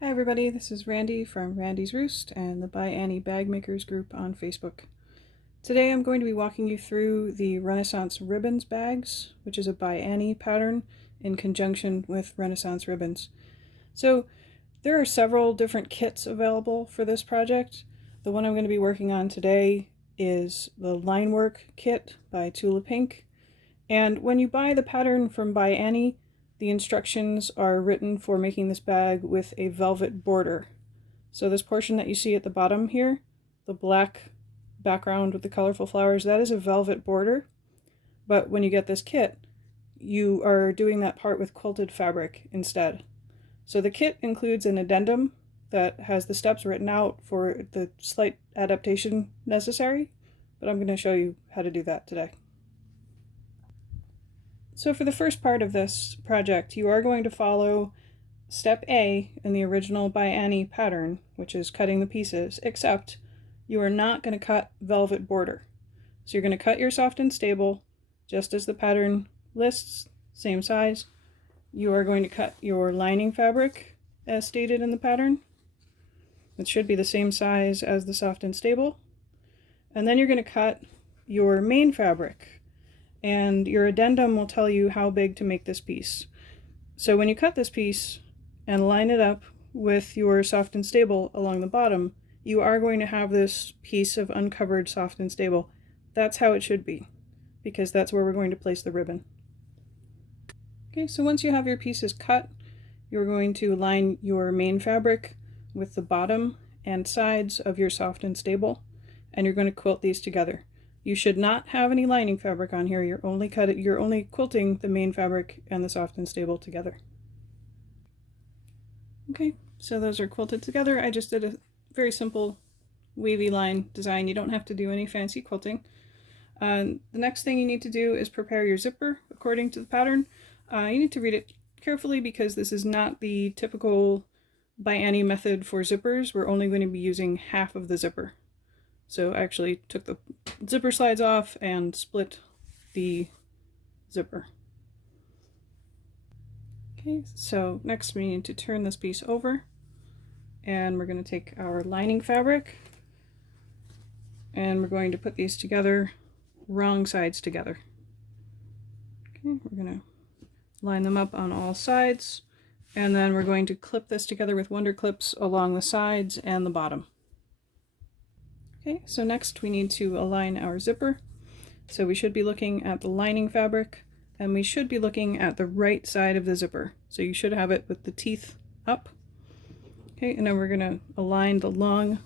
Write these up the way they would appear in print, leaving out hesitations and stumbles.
Hi everybody, this is Randy from Randy's Roost and the ByAnnie Bag Makers group on Facebook. Today I'm going to be walking you through the Renaissance Ribbons Bags, which is a ByAnnie pattern in conjunction with Renaissance Ribbons. So there are several different kits available for this project. The one I'm going to be working on today is the Line Work kit by Tula Pink. And when you buy the pattern from ByAnnie, the instructions are written for making this bag with a velvet border. So this portion that you see at the bottom here, the black background with the colorful flowers, that is a velvet border. But when you get this kit, you are doing that part with quilted fabric instead. So the kit includes an addendum that has the steps written out for the slight adaptation necessary, but I'm going to show you how to do that today. So for the first part of this project, you are going to follow step A in the original ByAnnie pattern, which is cutting the pieces, except you are not going to cut velvet border. So you're going to cut your soft and stable, just as the pattern lists, same size. You are going to cut your lining fabric as stated in the pattern. It should be the same size as the soft and stable. And then you're going to cut your main fabric. And your addendum will tell you how big to make this piece. So when you cut this piece and line it up with your soft and stable along the bottom, you are going to have this piece of uncovered soft and stable. That's how it should be, because that's where we're going to place the ribbon. Okay, so once you have your pieces cut, you're going to line your main fabric with the bottom and sides of your soft and stable, and you're going to quilt these together. You should not have any lining fabric on here. You're only quilting the main fabric and the soft and stable together. Okay, so those are quilted together. I just did a very simple wavy line design. You don't have to do any fancy quilting. The next thing you need to do is prepare your zipper according to the pattern. You need to read it carefully because this is not the typical ByAnnie method for zippers. We're only going to be using half of the zipper. So I actually took the zipper slides off and split the zipper. Okay, so next we need to turn this piece over, and we're going to take our lining fabric and we're going to put these together, wrong sides together. Okay, we're going to line them up on all sides, and then we're going to clip this together with wonder clips along the sides and the bottom. Okay, so next we need to align our zipper. So we should be looking at the lining fabric, and we should be looking at the right side of the zipper. So you should have it with the teeth up. Okay, and then we're going to align the long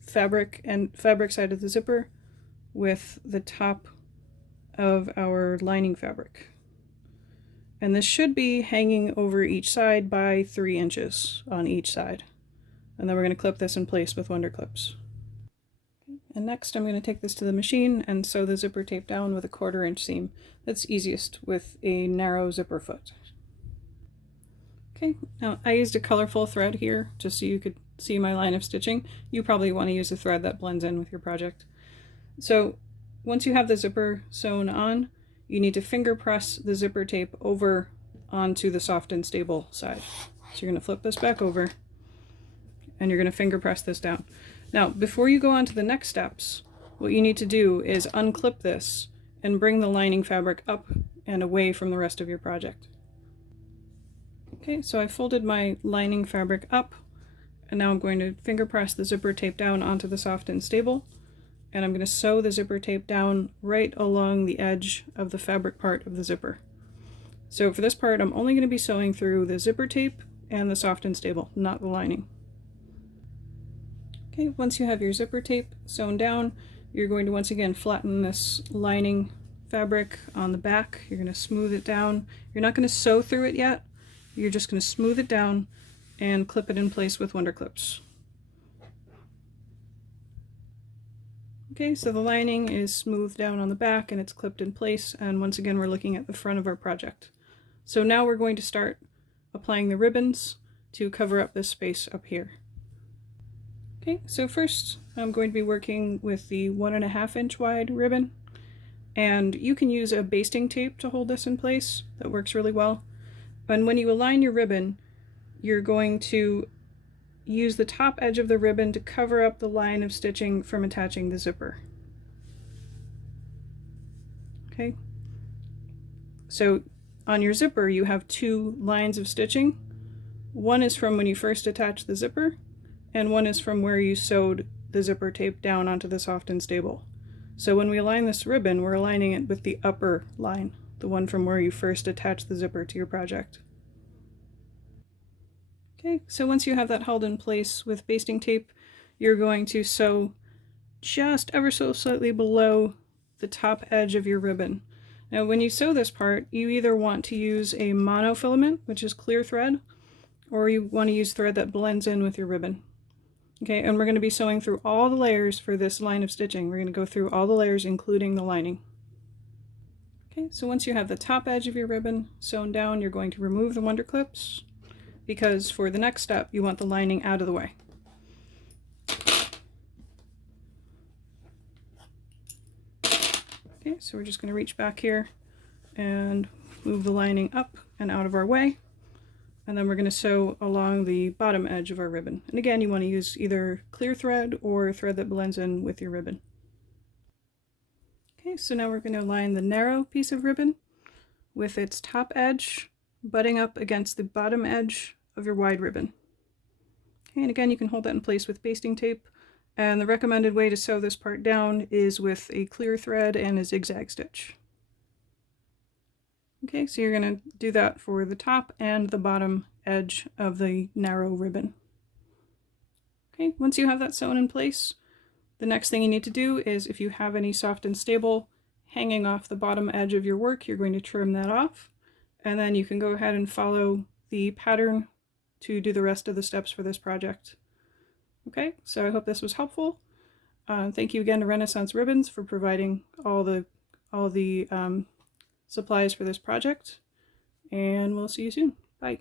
fabric side of the zipper with the top of our lining fabric. And this should be hanging over each side by 3 inches on each side. And then we're going to clip this in place with wonder clips. And next I'm going to take this to the machine and sew the zipper tape down with a 1/4 inch seam. That's easiest with a narrow zipper foot. Okay, now I used a colorful thread here just so you could see my line of stitching. You probably want to use a thread that blends in with your project. So once you have the zipper sewn on, you need to finger press the zipper tape over onto the soft and stable side. So you're going to flip this back over and you're going to finger press this down. Now, before you go on to the next steps, what you need to do is unclip this and bring the lining fabric up and away from the rest of your project. Okay, so I folded my lining fabric up, and now I'm going to finger press the zipper tape down onto the soft and stable, and I'm going to sew the zipper tape down right along the edge of the fabric part of the zipper. So for this part, I'm only going to be sewing through the zipper tape and the soft and stable, not the lining. Okay, once you have your zipper tape sewn down, you're going to once again flatten this lining fabric on the back. You're going to smooth it down. You're not going to sew through it yet. You're just going to smooth it down and clip it in place with wonder clips. Okay, so the lining is smoothed down on the back and it's clipped in place, and once again we're looking at the front of our project. So now we're going to start applying the ribbons to cover up this space up here. Okay, so first I'm going to be working with the 1.5 inch wide ribbon, and you can use a basting tape to hold this in place. That works really well. And when you align your ribbon, you're going to use the top edge of the ribbon to cover up the line of stitching from attaching the zipper. Okay, so on your zipper you have two lines of stitching. One is from when you first attach the zipper, and one is from where you sewed the zipper tape down onto the soft and stable. So when we align this ribbon, we're aligning it with the upper line, the one from where you first attached the zipper to your project. Okay, so once you have that held in place with basting tape, you're going to sew just ever so slightly below the top edge of your ribbon. Now when you sew this part, you either want to use a monofilament, which is clear thread, or you want to use thread that blends in with your ribbon. Okay, and we're going to be sewing through all the layers for this line of stitching. We're going to go through all the layers, including the lining. Okay, so once you have the top edge of your ribbon sewn down, you're going to remove the wonder clips, because for the next step, you want the lining out of the way. Okay, so we're just going to reach back here and move the lining up and out of our way. And then we're going to sew along the bottom edge of our ribbon. And again, you want to use either clear thread or thread that blends in with your ribbon. Okay, so now we're going to line the narrow piece of ribbon with its top edge butting up against the bottom edge of your wide ribbon. Okay, and again, you can hold that in place with basting tape. And the recommended way to sew this part down is with a clear thread and a zigzag stitch. Okay, so you're going to do that for the top and the bottom edge of the narrow ribbon. Okay, once you have that sewn in place, the next thing you need to do is, if you have any soft and stable hanging off the bottom edge of your work, you're going to trim that off. And then you can go ahead and follow the pattern to do the rest of the steps for this project. Okay, so I hope this was helpful. Thank you again to Renaissance Ribbons for providing all the supplies for this project, and we'll see you soon. Bye.